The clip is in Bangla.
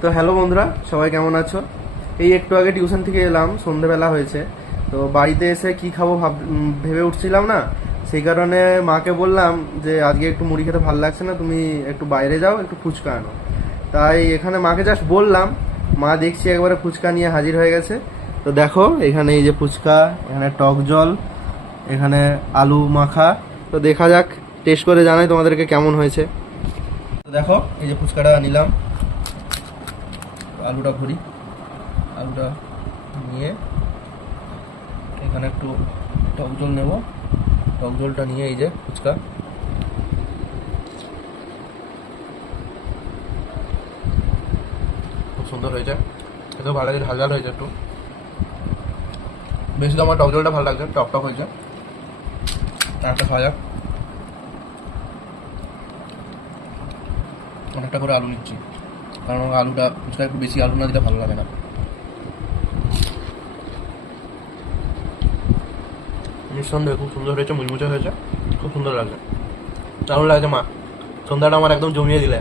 তো হ্যালো বন্ধুরা, সবাই কেমন আছো? এই একটু আগে টিউশন থেকে এলাম, সন্ধেবেলা হয়েছে। তো বাড়িতে এসে কি খাবো ভেবে উঠছিলাম না। সেই কারণে মাকে বললাম যে আজকে একটু মুড়ি খেতে ভালো লাগছে না, তুমি একটু বাইরে যাও, একটু ফুচকা আনো। তাই এখানে মাকে জাস্ট বললাম, মা দেখছি একবারে ফুচকা নিয়ে হাজির হয়ে গেছে। তো দেখো এখানে এই যে ফুচকা, এখানে টক জল, এখানে আলু মাখা। তো দেখা যাক, টেস্ট করে জানাই তোমাদেরকে কেমন হয়েছে। তো দেখো এই যে ফুচকাটা নিলাম, আলুটা ভরি, আলুটা নিয়ে এখানে একটু টক জল নেব, টক জলটা নিয়ে এই যে ফুচকা, খুব সুন্দর হয়েছে, খেতেও ভালো লাগে, ঝাল ঝাল হয়েছে একটু বেশি। তো আমার টক জলটা ভালো লাগছে, টক টক হয়েছে। একটা খাওয়া যাক। অনেকটা করে আলু নিচ্ছি, কারণ আলুটা ফুচকা একটু বেশি আলু না দিলে ভালো লাগে না। নিঃসন্দেহে খুব সুন্দর হয়েছে, মুচমুচে হয়েছে, খুব সুন্দর লাগছে, দারুণ লাগছে। মা, সন্ধ্যাটা আমার একদম জমিয়ে দিলে।